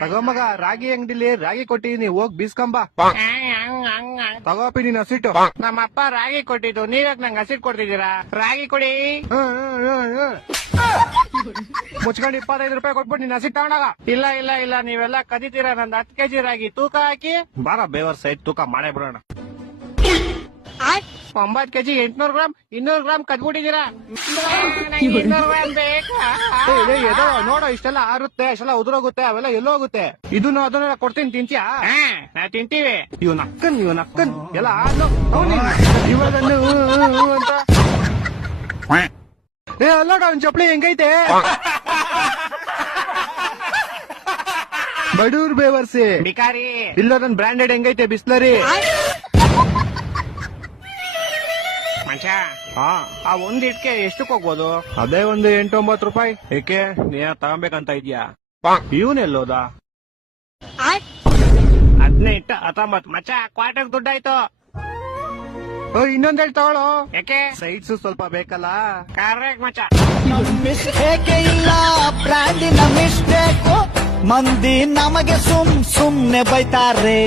ತಗೊಂಬಗ ರಾಗಿ ಅಂಗಡಿಲಿ ರಾಗಿ ಕೊಟ್ಟಿದೀನಿ, ಹೋಗ್ ಬೀಸ್ಕೊಂಬ. ತಗೋಪಿ ನೀನ್ ಹಸಿಟ್ಟು. ನಮ್ಮಪ್ಪ ರಾಗಿ ಕೊಟ್ಟಿದ್ದು, ನೀವ್ಯಾಕ್ ನಂಗೆ ಹಸಿಟ್ ಕೊಡ್ತಿದ್ದೀರಾ? ರಾಗಿ ಕೊಡಿ. ಮುಚ್ಕೊಂಡು 25 ರೂಪಾಯಿ ಕೊಟ್ಬಿಟ್ಟು ನೀನ್ ಹಸಿಟ್ ತಗೊಂಡಾಗ. ಇಲ್ಲ ಇಲ್ಲ ಇಲ್ಲ, ನೀವೆಲ್ಲ ಕದಿತೀರಾ. ನಂದು 10 ಕೆಜಿ ರಾಗಿ ತೂಕ ಹಾಕಿ. ಬಾರ ಬೇವರ್ ಸೈಡ್ ತೂಕ ಮಾಡೇ ಬಿಡೋಣ. 9 ಕೆಜಿ 800 ಗ್ರಾಮ್ 200 ಗ್ರಾಮ್ ಕದ್ಬಿಟ್ಟಿದ್ದೀರಾ. 200 ಗ್ರಾಮ್ ಬೇಕಾ? ನೋಡೋ, ಇಷ್ಟೆಲ್ಲ ಆರುತ್ತೆ, ಇಷ್ಟೆಲ್ಲ ಉದುರೋಗುತ್ತೆ, ಅವೆಲ್ಲ ಎಲ್ಲೋಗುತ್ತೆ. ಇದನ್ನ ಅದನ್ನೆಲ್ಲ ಕೊಡ್ತೀನಿ, ತಿಂತ್ಯಾ? ನಾವ್ ತಿಂತೀವಿ. ಇವ್ ನಕ್ಕನ್ ಎಲ್ಲ ಆದ್ಲು. ಇವಾಗನ್ನು ಅಂತ ಅಲ್ಲೋಡ ಅವ್ನ್ ಚಪ್ಲಿ ಹೆಂಗೈತೆ. ಬಡೂರ್ ಬೇವರ್ಸಿ ಬಿಕಾರಿ. ಇಲ್ಲ ನನ್ ಬ್ರಾಂಡೆಡ್ ಹೆಂಗೈತೆ ಬಿಸ್ಲರಿ. ಮಚ್ಚ, ಆ ಒಂದ್ ಇಟ್ಕೆ ಎಷ್ಟಕ್ ಹೋಗ್ಬೋದು? ಅದೇ ಒಂದು 8-9 ರೂಪಾಯಿ. ಏಕೆ ನೀನ ತಗೊಂಬೇಕಂತ ಇದ್ಯಾ? ಇವನೆಲ್ಲೋದ? 18 19 ಮಚ್ಚ, ಕ್ವಾರ್ಟರ್ ದುಡ್ಡಾಯ್ತು. ಇನ್ನೊಂದೇಳ್ ತಗೊಳ್ಳೋ. ಯಾಕೆ? ಸೈಡ್ಸ್ ಸ್ವಲ್ಪ ಬೇಕಲ್ಲ. ಕರೆಕ್ಟ್ ಮಚ್ಚ. ಮಿಸ್ಟೇಕೆ ಇಲ್ಲ, ಬ್ರ್ಯಾಂಡಿನ ಮಿಸ್ಟೇಕು. ಮಂದಿ ನಮಗೆ ಸುಮ್ನೆ ಬೈತಾರೆ.